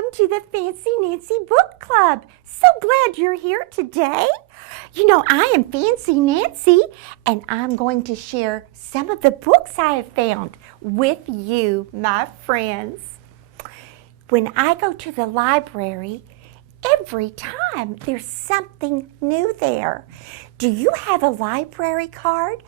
Welcome to the Fancy Nancy Book Club. So glad you're here today. You know, I am Fancy Nancy, and I'm going to share some of the books I have found with you, my friends. When I go to the library, every time there's something new there. Do you have a library card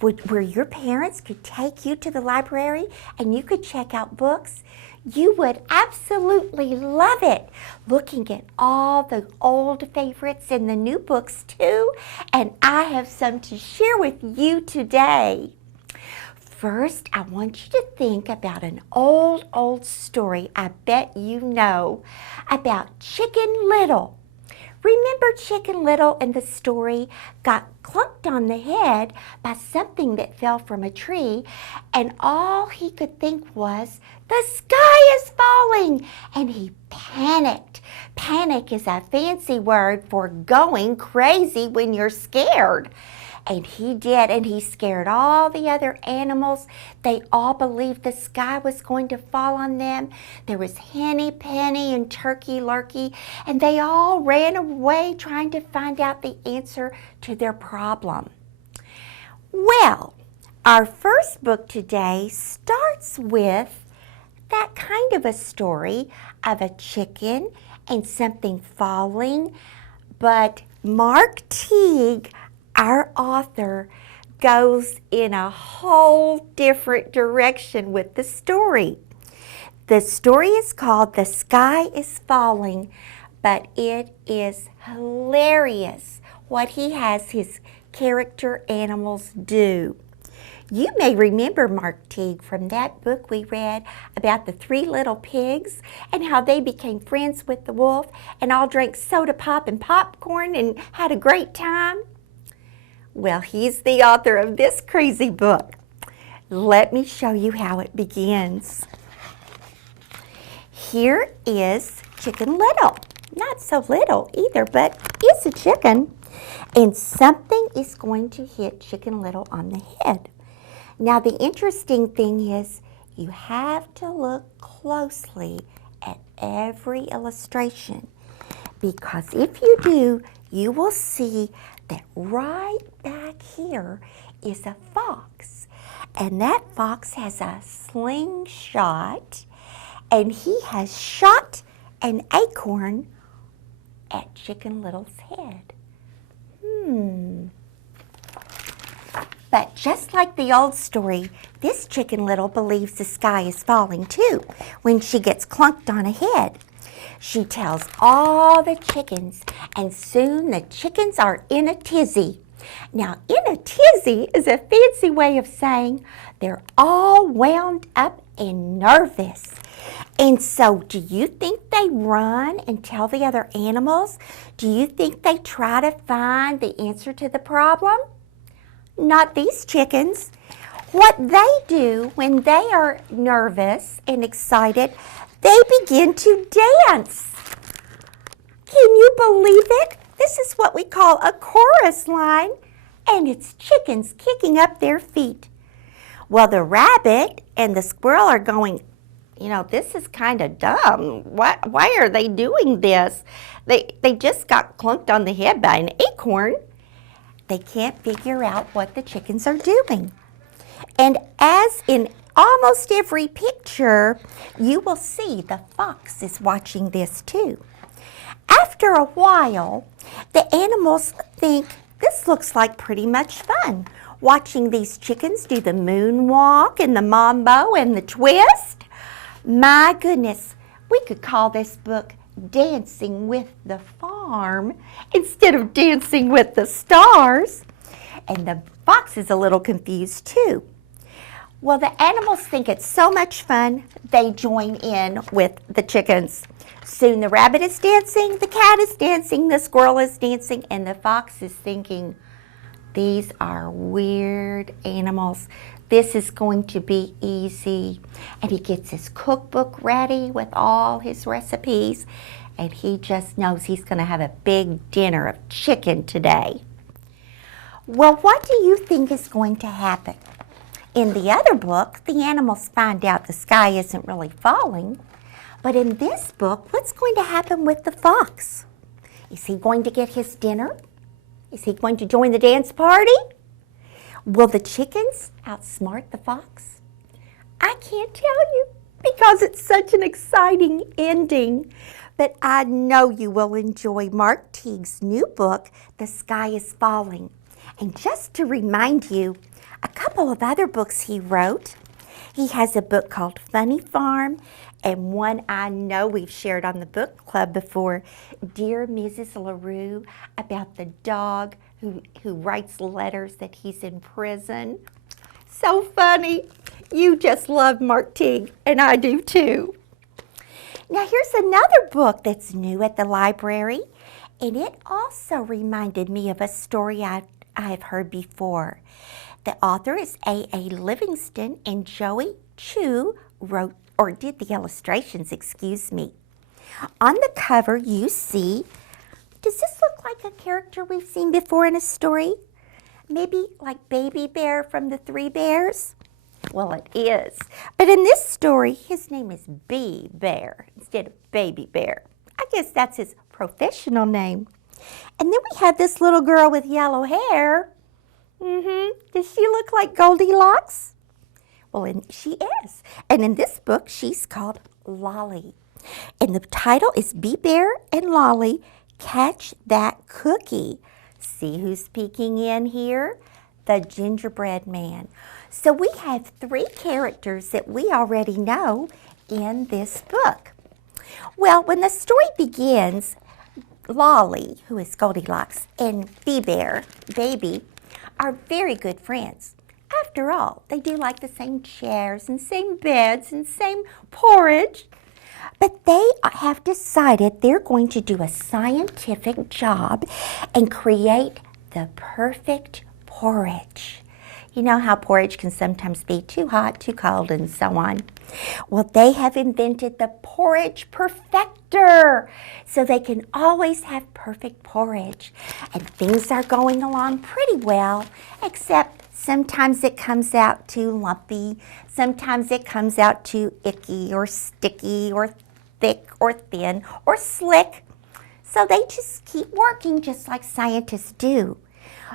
where your parents could take you to the library and you could check out books? You would absolutely love it, looking at all the old favorites and the new books too, and I have some to share with you today. First, I want you to think about an old story I bet you know about Chicken Little. Remember Chicken Little in the story got clunked on the head by something that fell from a tree, and all he could think was, the sky is falling, and he panicked. Panic is a fancy word for going crazy when you're scared. And he did, and he scared all the other animals. They all believed the sky was going to fall on them. There was Henny Penny and Turkey Lurkey, and they all ran away trying to find out the answer to their problem. Well, our first book today starts with that kind of a story of a chicken and something falling, but Mark Teague, our author, goes in a whole different direction with the story. The story is called The Sky is Falling, but it is hilarious what he has his character animals do. You may remember Mark Teague from that book we read about the three little pigs and how they became friends with the wolf and all drank soda pop and popcorn and had a great time. Well, he's the author of this crazy book. Let me show you how it begins. Here is Chicken Little. Not so little either, but it's a chicken. And something is going to hit Chicken Little on the head. Now, the interesting thing is you have to look closely at every illustration, because if you do, you will see that right back here is a fox, and that fox has a slingshot, and he has shot an acorn at Chicken Little's head. But just like the old story, this Chicken Little believes the sky is falling too when she gets clunked on a head. She tells all the chickens, and soon the chickens are in a tizzy. Now, in a tizzy is a fancy way of saying they're all wound up and nervous. And so, do you think they run and tell the other animals? Do you think they try to find the answer to the problem? Not these chickens. What they do when they are nervous and excited, they begin to dance. Can you believe it? This is what we call a chorus line, and it's chickens kicking up their feet. Well, the rabbit and the squirrel are going, you know, this is kind of dumb. Why are they doing this? They just got clunked on the head by an acorn. They can't figure out what the chickens are doing. And as in almost every picture, you will see the fox is watching this too. After a while, the animals think this looks like pretty much fun, watching these chickens do the moonwalk and the mambo and the twist. My goodness, we could call this book Dancing with the Farm instead of Dancing with the Stars. And the fox is a little confused too. Well, the animals think it's so much fun, they join in with the chickens. Soon the rabbit is dancing, the cat is dancing, the squirrel is dancing, and the fox is thinking, these are weird animals. This is going to be easy. And he gets his cookbook ready with all his recipes, and he just knows he's going to have a big dinner of chicken today. Well, what do you think is going to happen? In the other book, the animals find out the sky isn't really falling, But in this book, what's going to happen with the fox? Is he going to get his dinner? Is he going to join the dance party? Will the chickens outsmart the fox? I can't tell you because it's such an exciting ending. But I know you will enjoy Mark Teague's new book, The Sky is Falling. And just to remind you, a couple of other books he wrote. He has a book called Funny Farm, and one I know we've shared on the book club before, Dear Mrs. LaRue, about the dog who writes letters that he's in prison. So funny. You just love Mark Teague, and I do too. Now here's another book that's new at the library, and it also reminded me of a story I've heard before. The author is A.A. Livingston, and Joey Chu did the illustrations, excuse me. On the cover you see, does this look like a character we've seen before in a story? Maybe like Baby Bear from the Three Bears? Well, it is. But in this story, his name is Bee Bear instead of Baby Bear. I guess that's his professional name. And then we have this little girl with yellow hair. Does she look like Goldilocks? Well, she is. And in this book, she's called Lolly. And the title is Bee Bear and Lolly Catch That Cookie. See who's peeking in here? The gingerbread man. So we have three characters that we already know in this book. Well, when the story begins, Lolly, who is Goldilocks, and Bee Bear, Baby, are very good friends. After all, they do like the same chairs and same beds and same porridge. But they have decided they're going to do a scientific job and create the perfect porridge. You know how porridge can sometimes be too hot, too cold, and so on. Well, they have invented the porridge perfector, so they can always have perfect porridge. And things are going along pretty well, except sometimes it comes out too lumpy, sometimes it comes out too icky or sticky or thick or thin or slick. So they just keep working just like scientists do.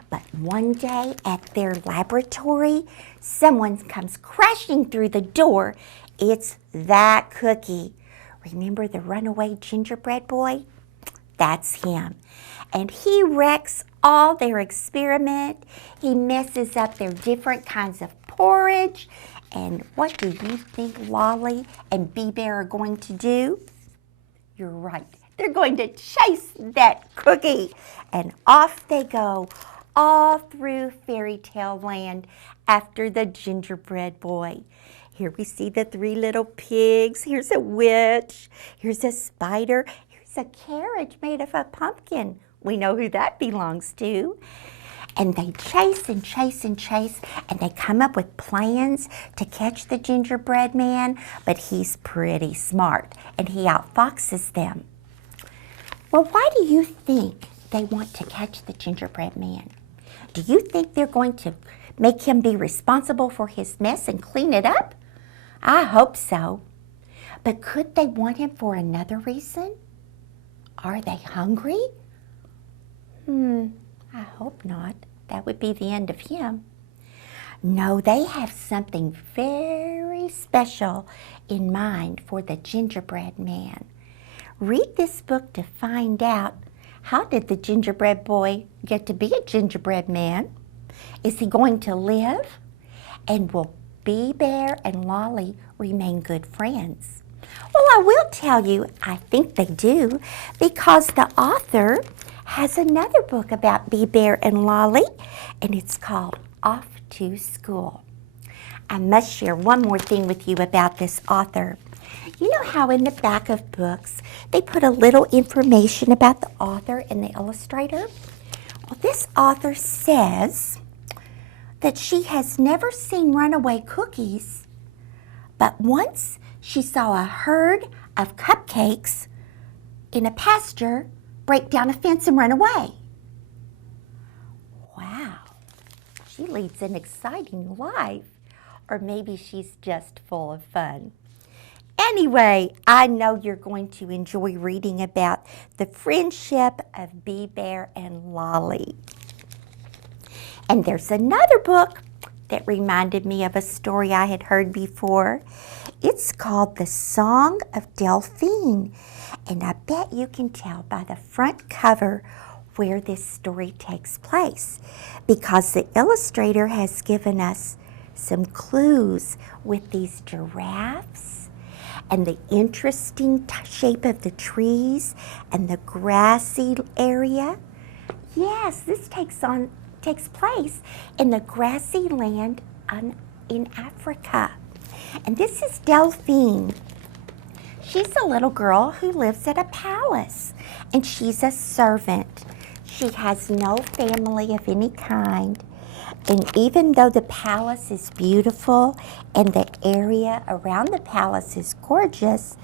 But one day at their laboratory, someone comes crashing through the door. It's that cookie. Remember the runaway gingerbread boy? That's him. And he wrecks all their experiment. He messes up their different kinds of porridge. And what do you think Lolly and Bee Bear are going to do? You're right. They're going to chase that cookie. And off they go, all through fairy tale land after the gingerbread boy. Here we see the three little pigs. Here's a witch. Here's a spider. Here's a carriage made of a pumpkin. We know who that belongs to. And they chase and chase and chase, and they come up with plans to catch the gingerbread man, but he's pretty smart, and he outfoxes them. Well, why do you think they want to catch the gingerbread man? Do you think they're going to make him be responsible for his mess and clean it up? I hope so. But could they want him for another reason? Are they hungry? I hope not. That would be the end of him. No, they have something very special in mind for the gingerbread man. Read this book to find out, how did the gingerbread boy get to be a gingerbread man? Is he going to live? And will Bee Bear and Lolly remain good friends? Well, I will tell you, I think they do, because the author has another book about Bee Bear and Lolly, and it's called Off to School. I must share one more thing with you about this author. You know how in the back of books they put a little information about the author and the illustrator? Well, this author says that she has never seen runaway cookies, but once she saw a herd of cupcakes in a pasture break down a fence and run away. Wow, she leads an exciting life, or maybe she's just full of fun. Anyway, I know you're going to enjoy reading about the friendship of Bee Bear and Lolly. And there's another book that reminded me of a story I had heard before. It's called The Song of Delphine. And I bet you can tell by the front cover where this story takes place, because the illustrator has given us some clues with these giraffes and the interesting shape of the trees and the grassy area. Yes, this takes place in the grassy land in Africa. And this is Delphine. She's a little girl who lives at a palace, and she's a servant. She has no family of any kind. And even though the palace is beautiful and the area around the palace is gorgeous,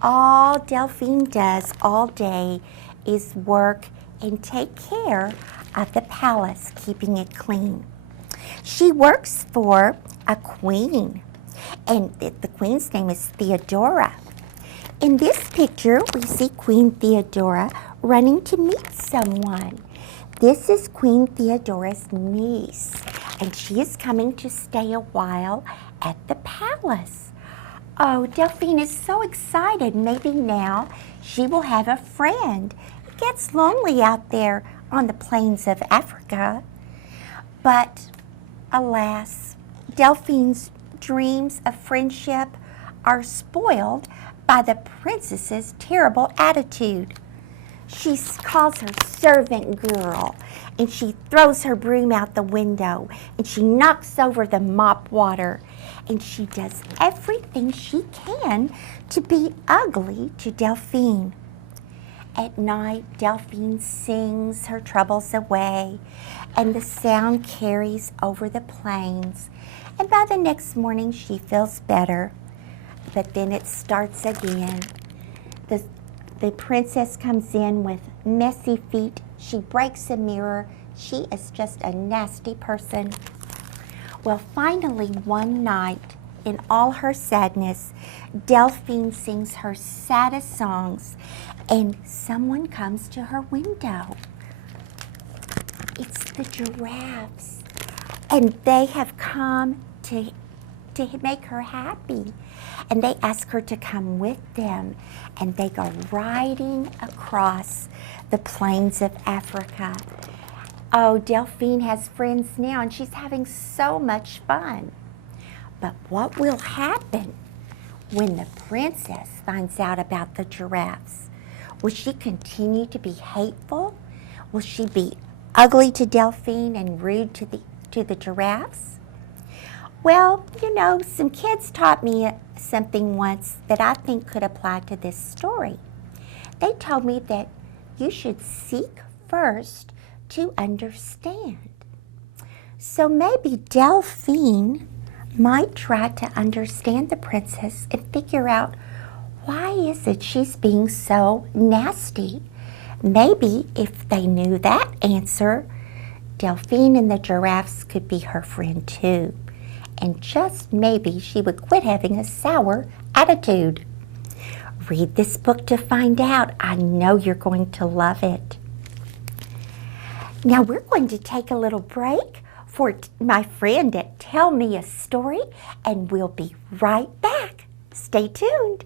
all Delphine does all day is work and take care of the palace, keeping it clean. She works for a queen, and the queen's name is Theodora. In this picture, we see Queen Theodora running to meet someone. This is Queen Theodora's niece, and she is coming to stay a while at the palace. Oh, Delphine is so excited. Maybe now she will have a friend. It gets lonely out there on the plains of Africa. But alas, Delphine's dreams of friendship are spoiled by the princess's terrible attitude. She calls her servant girl, and she throws her broom out the window, and she knocks over the mop water, and she does everything she can to be ugly to Delphine. At night, Delphine sings her troubles away, and the sound carries over the plains, and by the next morning she feels better. But then it starts again. The princess comes in with messy feet. She breaks a mirror. She is just a nasty person. Well, finally, one night, in all her sadness, Delphine sings her saddest songs, and someone comes to her window. It's the giraffes, and they have come to make her happy. And they ask her to come with them, and they go riding across the plains of Africa. Oh, Delphine has friends now, and she's having so much fun. But what will happen when the princess finds out about the giraffes? Will she continue to be hateful? Will she be ugly to Delphine and rude to the giraffes? Well, you know, some kids taught me something once that I think could apply to this story. They told me that you should seek first to understand. So maybe Delphine might try to understand the princess and figure out, why is it she's being so nasty? Maybe if they knew that answer, Delphine and the giraffes could be her friend too. And just maybe she would quit having a sour attitude. Read this book to find out. I know you're going to love it. Now we're going to take a little break for my friend at Tell Me a Story, and we'll be right back. Stay tuned.